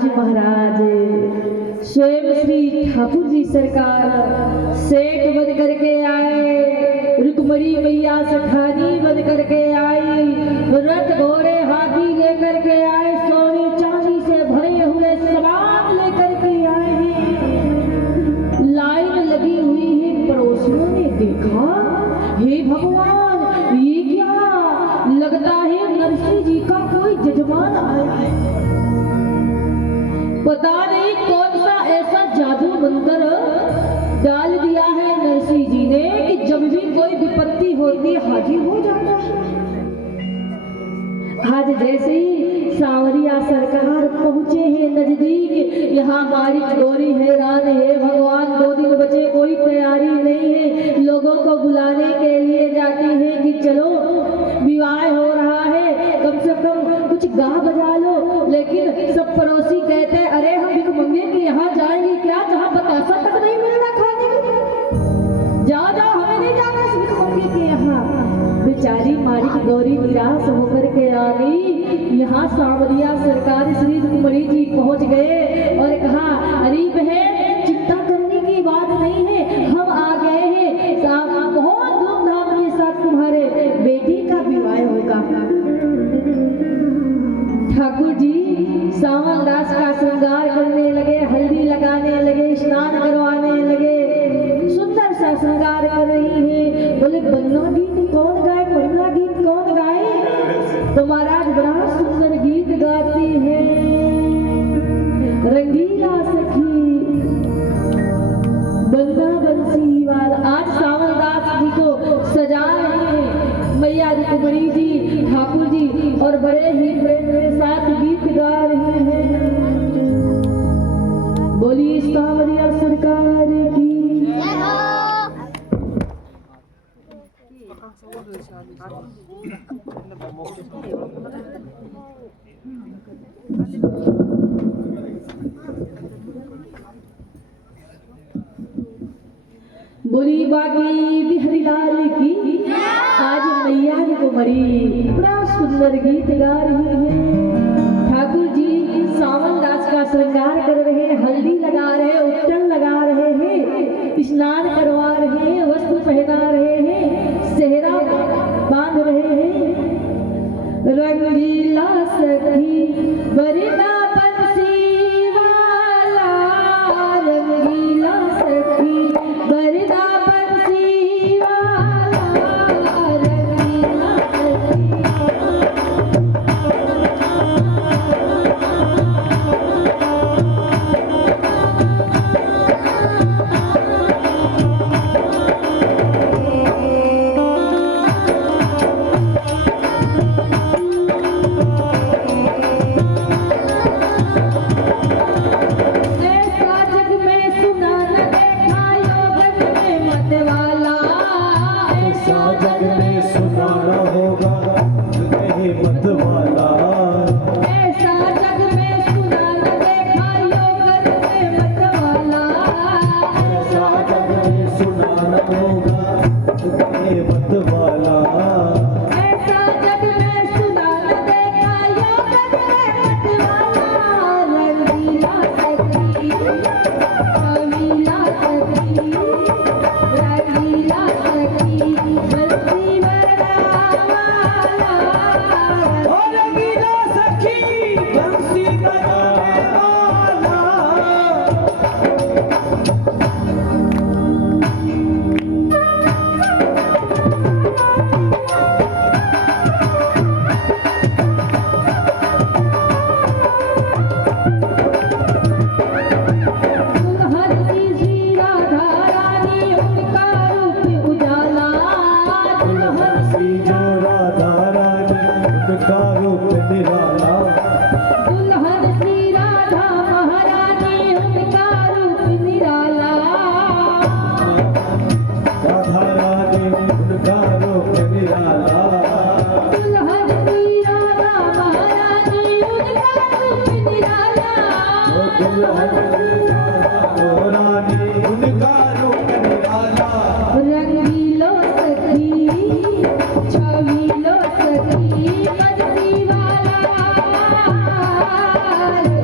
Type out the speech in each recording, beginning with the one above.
आज महाराज स्वयं श्री ठाकुर जी सरकार सेठ बन करके आए, रुक्मणी मैया सठानी बन करके आई, रथ घोड़े हाथी लेकर के आए, सोने चांदी से भरे हुए सामान लेकर के आए हैं। लाइन लगी हुई है, पड़ोसियों ने देखा, हे भगवान ये क्या, लगता है नरसिंह जी का कोई जजमान आया है। पता नहीं कौन सा ऐसा जादू मंत्र डाल दिया है नरसिंह जी ने कि जब भी कोई विपत्ति होती है हाजिर हो जाता है। आज जैसे ही सांवरिया सरकार पहुंचे हैं नजदीक, यहाँ बारिश डोरी हैरान है भगवान, 2 दिन बचे, कोई तैयारी नहीं है, लोगों को बुलाने के लिए जाती है कि चलो विवाह हो रहा है, कम से कम कुछ गा बजा लो। लेकिन सब पड़ोसी कहते हैं अरे हम भिखमंगे के यहाँ जाएंगे क्या, जहाँ बतासा तक नहीं मिल रहा खाने को, जाओ जाओ हमें नहीं जाना इस भिखमंगे के यहाँ। बेचारी मारी गौरी निराश होकर के आ गई। यहाँ सांवरिया सरकार श्री रुक्मणी जी पहुँच गए और कहा अरे बहन चिंता करने की बात नहीं है, हम आ गए हैं, बहुत धूमधाम के साथ तुम्हारे बेटी का विवाह होगा। ठाकुर जी सावन दास का श्रृंगार करने लगे, हल्दी लगाने लगे, स्नान करवाने लगे, सुंदर सा श्रृंगार कर रही है। बोले बन्ना गीत कौन गाए, बन्ना गीत कौन गाए? तो महाराज बड़ा सुंदर गीत गाती है, रंगीला सखी बंदा बंसी वाला। आज सावन दास जी को सजा रहे हैं मैया रुक्मणी जी, ठाकुर जी, और बड़े ही प्रेम के साथ गीत गा रहे हैं। बोलिए सांवरिया सरकार की। बोली बाकी बिहारी लाल की। आज मैया रुक्मणी बड़ा सुंदर गीत गा रही है। ठाकुर जी सावन दास का श्रृंगार कर रहे हैं, हल्दी लगा रहे हैं, उपटन लगा रहे हैं, स्नान करवा रहे हैं, वस्त्र पहना रहे हैं, सेहरा बांध रहे हैं। रंगीला सखी बरना बंसी वाला, रंगीला सखी बरना बंसी वाला, रंगीला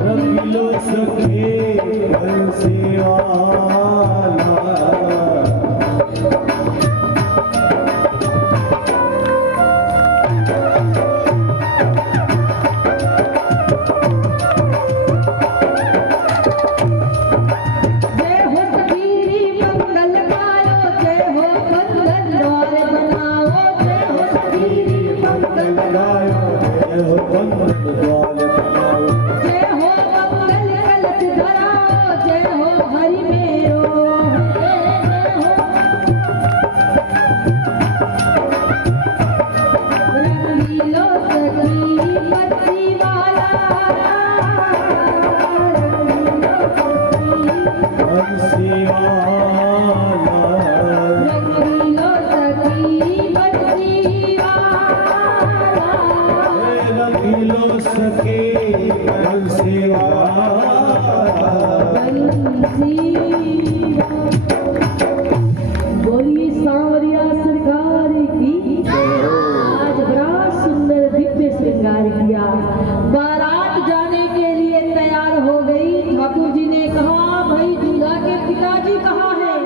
रंगीलो सखे बंसीवाला। सके बोलिए सांवरिया सरकार की। आज बड़ा सुंदर दिव्य श्रृंगार किया, बारात जाने के लिए तैयार हो गई। ठाकुर जी ने कहा, भाई दूल्हा के पिताजी कहाँ हैं?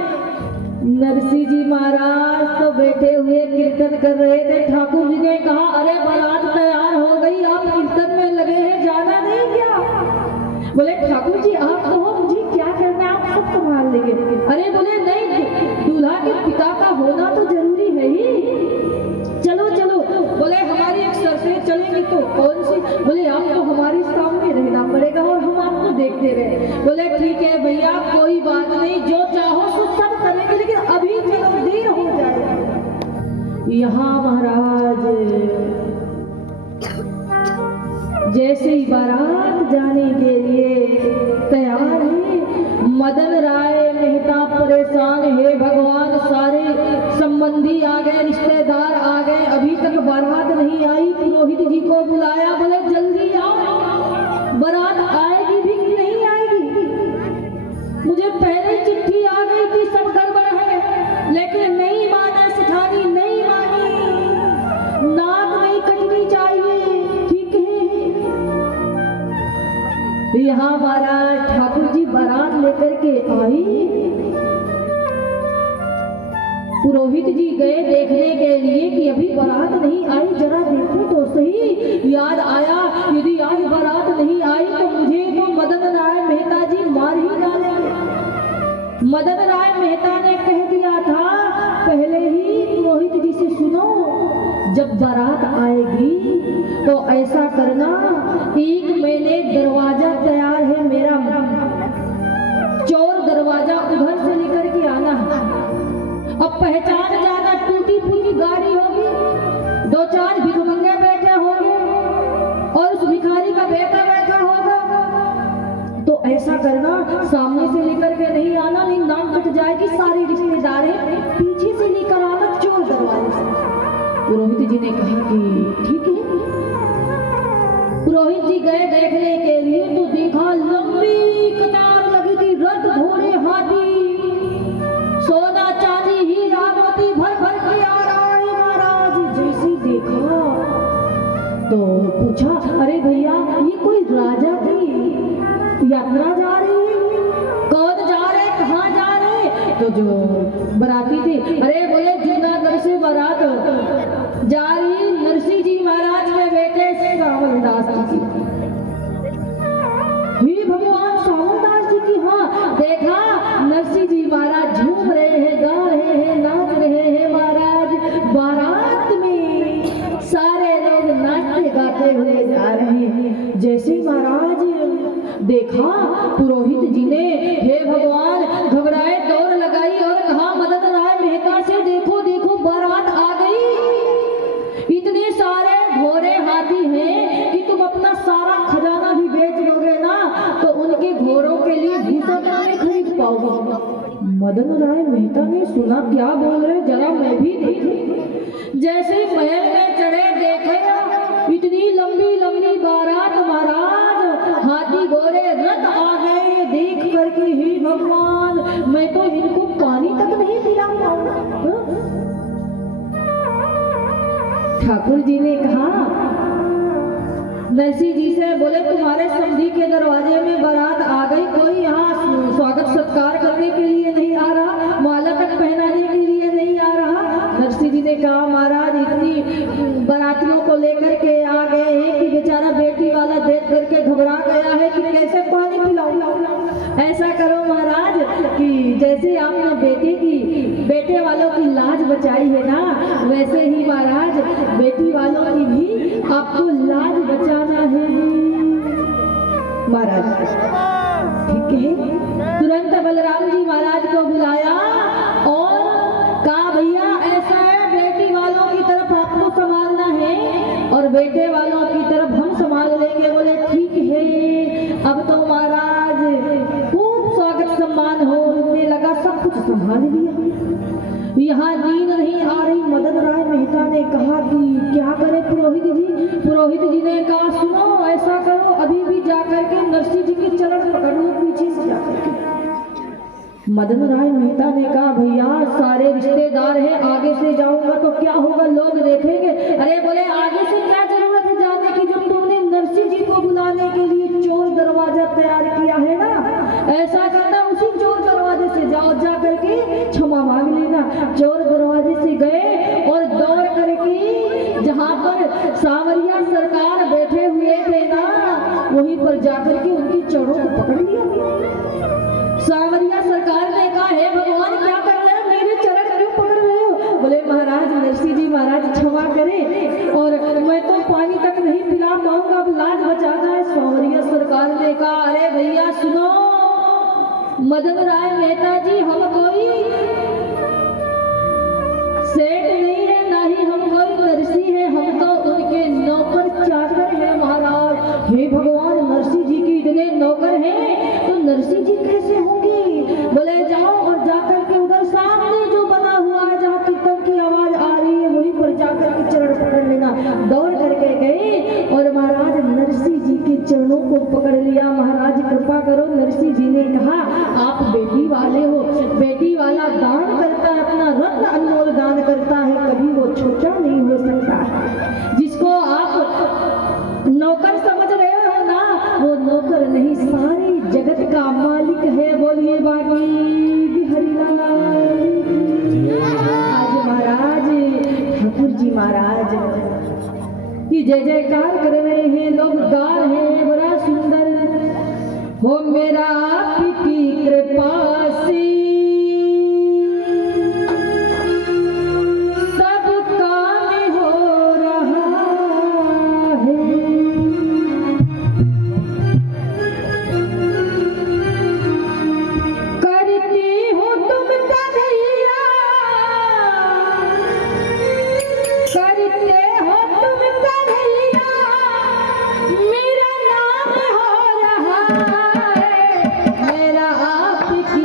नरसिंह जी महाराज तो बैठे हुए कीर्तन कर रहे थे। ठाकुर जी ने कहा, अरे बारात तैयार हो गई, आप कीर्तन में लगे हैं, जाना नहीं क्या? बोले ठाकुर जी आप कहो, मुझे क्या करना है, आप सब संभाल लेंगे। अरे बोले नहीं, दूल्हा के पिता का होना तो जरूरी है ही, चलो चलो। बोले हमारी एक शर्तें चलेंगी। तो कौन सी? बोले आपको हमारे सामने रहना पड़ेगा और हम आपको देखते रहे। बोले ठीक है भैया, कोई बात नहीं, जो चाहो सो सब करेंगे, लेकिन अभी चलो, देर हो जाएगी। यहाँ महाराज जैसे ही बारात जाने के लिए तैयार है, मदन राय मेहता परेशान है। भगवान, सारे संबंधी आ गए, रिश्तेदार आ गए, अभी तक बारात नहीं आई। पुरोहित जी को बुलाया, बोले जल्दी आओ, बारात आएगी भी कि नहीं आएगी? मुझे पहले चिट्ठी आ गई थी, सब गड़बड़ है, लेकिन नहीं माने सेठानी, नहीं मानी, नाक नहीं कटनी चाहिए, ठीक है? यहाँ महाराज ठाकुर जी बारात लेकर के आई। पुरोहित जी गए देखने के लिए कि अभी बारात नहीं आई, जरा देखो तो सही। याद आया, यदि आज बारात नहीं आई तो मुझे तो मदन राय मेहता जी मार ही डालेंगे। मदन राय मेहता ने कह दिया था पहले ही पुरोहित जी से, सुनो, जब बारात आएगी तो ऐसा करना, 1 महीने दरवाजा तैयार है मेरा, चोर दरवाजा उधर से लेकर के आना। अब पहचान जाना, टूटी फूटी गाड़ी होगी, 2-4 भिखमंगे बैठे होंगे और उस भिखारी का बेटा बैठा होगा। तो ऐसा करना, सामने से लेकर के नहीं आना, नहीं नाम कट जाएगी, सारे रिश्तेदार हैं, पीछे से लेकर आना, चोर दरवाजे से। पुरोहित जी ने कहा कि ठीक है। पुरोहित जी गए देखने के लिए तो देखा लंबी कतार लगी थी, रथ घोड़े हाथी, सोना चांदी हीरा मोती भर भर के आ रहा है। महाराज जैसे देखा तो पूछा, अरे भैया ये कोई राजा की यात्रा जा रही है? कौन जा रहे, कहाँ जा रहे? तो जो बराती थे, अरे बोले जूनागढ़ से बारात जा रही नरसिंह जी महाराज के बेटे सावलदास जी की। ही भगवान सावलदास जी की। हाँ देखा, नरसिंह जी महाराज झूम रहे हैं, गा रहे हैं, नाच रहे हैं। महाराज बारात में सारे लोग नाचते गाते हुए जा रहे हैं। जैसे महाराज देखा, पुरोहित जी ने हे भगवान घबराए दौड़ लगाई और कहा मदन राय मेहता से, देखो देखो बारात आ गई, इतने सारे घोड़े हाथी हैं कि तुम अपना सारा खजाना भी बेच लोगे ना तो उनके घोड़ों के लिए भूसा नहीं खरीद पाओगे। मदन राय मेहता ने सुना, क्या बोल रहे, जरा मैं भी देखूं। जैसे महल में चढ़े, देखे इतनी लंबी लंबी बारात, महाराज हाथी घोड़े रथ आ गए। देख करके ही भगवान, मैं तो इनको पानी तक नहीं पिला पाऊंगा। ठाकुर जी ने कहा नरसिंह जी से, बोले तुम्हारे समधी के दरवाजे में बारात है कि कैसे पानी पिलाऊं। ऐसा करो महाराज कि जैसे आपने बेटे वालों की लाज बचाई है ना, वैसे ही महाराज बेटी वालों की भी आपको लाज बचाना है महाराज। ठीक है, तुरंत बलराम जी महाराज को बुलाया और कहा भैया ऐसा है, बेटी वालों की तरफ आपको संभालना है और बेटे वालों की तरफ हम संभाल लेंगे। बोले ठीक है। अब तो महाराज खूब स्वागत सम्मान होने लगा, सब कुछ संभाल लिया। यहाँ नींद नहीं आ रही। मदन राय मेहता ने कहा कि क्या करे पुरोहित जी। पुरोहित जी ने कहा सुनो, ऐसा करो अभी भी जाकर के नरसिंह जी के चरण पकड़ लो पीछे से जाकर के। मदन राय मेहता ने कहा भैया सारे रिश्तेदार हैं, आगे से जाऊंगा तो क्या होगा, लोग देखेंगे। अरे बोले आगे से क्या जरूरत है जाने की, जब तुमने नरसिंह जी को बुलाने के लिए चोर दरवाजा तैयार किया है ना, ऐसा करना उसी चोर दरवाजे से जाओ, जा करके क्षमा मांग लेना। चोर दरवाजे से गए और दौड़ करके जहाँ पर सांवरिया सरकार बैठे हुए थे ना, वहीं पर जाकर के उनके चरणों को पकड़ लिया। सांवरिया सरकार ने कहा हे भगवान क्या कर रहे हो, मेरे चरण क्यों पकड़ रहे हो। बोले महाराज नरसिंह जी महाराज क्षमा करें, और मैं तो पानी तक नहीं पिला पाऊंगा, अब लाज बचाना है। सांवरिया सरकार ने कहा अरे भैया सुनो, मदन राय मेहता जी हम कोई सेठ नहीं है, ना ही हम कोई नरसिंह है, हम तो उनके नौकर चाकर है महाराज। हे भगवान नरसिंह जी के इतने नौकर हैं तो नरसिंह जी कैसे होंगी। बोले जाओ और जाकर के उधर सामने जो बना हुआ है जहाँ कीर्तन की आवाज आ रही है वहीं पर जाकर के चरण पकड़ लेना। दौड़ करके गए और महाराज नरसिंह जी के चरणों को पकड़ लिया। महाराज कृपा करो। नरसिंह जी ने कहा आप बेटी वाले हो, बेटी वाला दान करता है, अपना रत्न अनमोल दान करता है, कभी वो छोटा नहीं हो सकता है। जिसको आप नौकर समझ रहे हो ना, वो नौकर नहीं सारी जगत का मालिक है। बोलिए बाकी बिहारी लाल। आज महाराज ठाकुर जी महाराज की जय जयकार कर रहे हैं, लोग गा रहे हैं बड़ा सुंदर। हो मेरा आपकी कृपा से सब काम हो रहा है, करती हूँ तुमका भैया, करते हो तुमका भैया, मेरा नाम हो रहा है, मेरा आपकी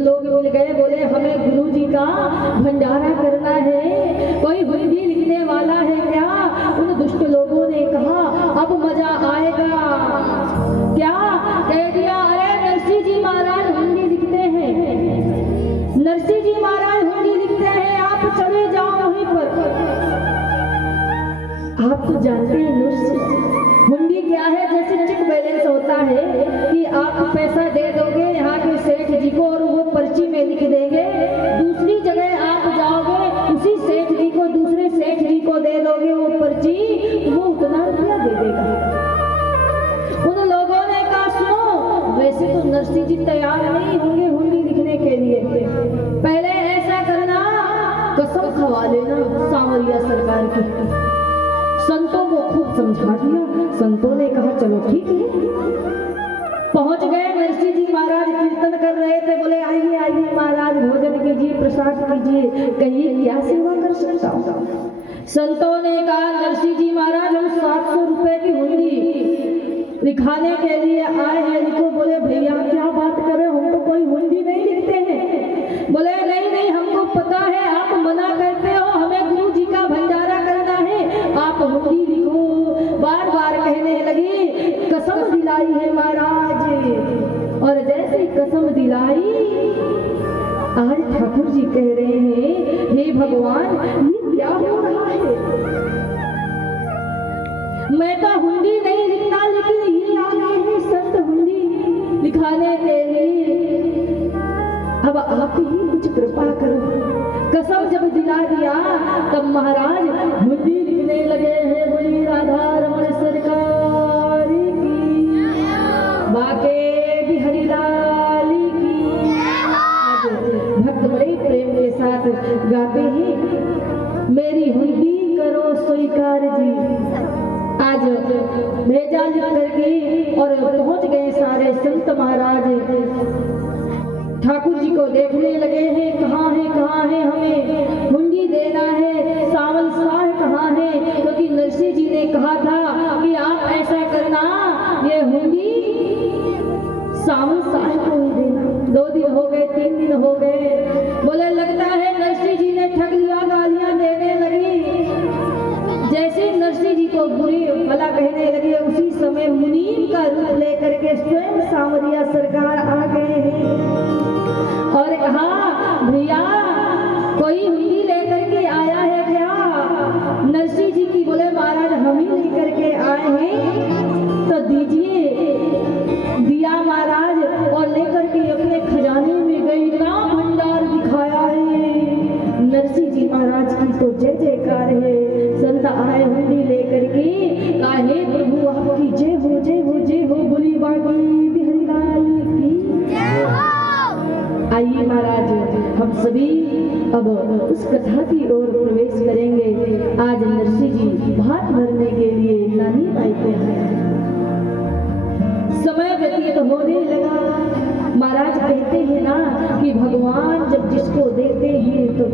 लोग मिल गए, बोले हमें गुरु जी का भंडारा करना है, कोई हुंडी लिखने वाला है क्या? उन दुष्ट लोगों ने कहा अब मजा आएगा। क्या कह दिया? अरे नरसिंह जी महाराज हुंडी लिखते हैं, नरसिंह जी महाराज हुंडी लिखते हैं, आप चले जाओ वहीं पर। आप तो जानते हैं नरसिंह, हुंडी क्या है? जैसे चेक बैलेंस होता है कि आप पैसा दे दोगे यहाँ के सेठ जी को और वो पर्ची में लिख देंगे, दूसरी जगह आप जाओगे उसी सेठ जी को दूसरे सेठ जी को दे दोगे वो पर्ची, वो उतना रुपया दे देगा। उन लोगों ने कहा सुनो, वैसे तो नरसिंह जी तैयार नहीं होंगे हुंडी लिखने के लिए, पहले ऐसा करना कसम खवा लेना सांवरिया सरकार की। संतों को खूब समझा दिया, संतों ने कहा चलो ठीक है। पहुंच गए, नरसिंह जी महाराज कीर्तन कर रहे थे, बोले आइए आइए महाराज भोजन कीजिए, प्रसाद कीजिए, कहिए क्या सेवा कर सकता हूँ। संतों ने कहा नरसिंह जी महाराज हम 700 रुपए की हुंडी लिखाने के लिए आए हैं, लिखो। बोले भैया क्या बात कर रहे हो, हम तो कोई हुंडी नहीं लिखते हैं। बोले नहीं नहीं हमको पता है, आप मना करते हो, हमें गुरु जी का भंडारा करना है, आप हुंडी लिखो। बार बार कहने लगी कसम दिलाई है महाराज, और जैसे कसम दिलाई आज ठाकुर जी कह रहे हैं हे भगवान ये क्या हो रहा है, मैं तो हुंडी नहीं लिखता लेकिन ये आ गए हैं संत हुंडी लिखाने के लिए, अब आप ही कुछ कृपा करो। कसम जब दिला दिया तब महाराज हुंडी लिखने लगे हैं। बोली राधा रमण सरकार की, बाके बिहारी लाल की। आज भक्त बड़े प्रेम के साथ गाते हैं मेरी हुंडी करो स्वीकार जी। आज भेजा लिख करके और पहुंच गए सारे संत महाराज ठाकुर जी को देखने लगे हैं, कहाँ है हमें हुंडी देना है, सावल साह कहाँ है, क्योंकि नरसिंह जी ने कहा था कि आप ऐसा करना ये हुंडी सावल साह को ही देना। 2 दिन हो गए, 3 दिन हो गए, बोले लगता है नरसिंह जी ने ठग लिया, गालियां देने लगी। जैसे नरसिंह जी को बुरी भला कहने लगे उसी समय मुनीम का रूप लेकर के स्वयं सांवरिया सरकार आ गए हैं और कहा भैया कोई हुंडी लेकर के आया है क्या? नरसिंह जी की बोले महाराज हम ही लेकर के आए हैं, तो दीजिए। दिया महाराज और लेकर के अपने खजाने में गए, इतना भंडार दिखाया है। नरसिंह जी महाराज की तो जय जयकार है। संत आए हुंडी लेकर के, काहे प्रभु आपकी जय हो जय हो जय हो, बोली बाकी बिहारी लाल की जय हो। आइए महाराज हम सभी अब उस कथा की ओर प्रवेश करेंगे। आज नरसिंह जी भात भरने के लिए नानी माई के हैं। समय व्यतीत होने लगा। महाराज कहते हैं ना कि भगवान जब जिसको देते हैं तो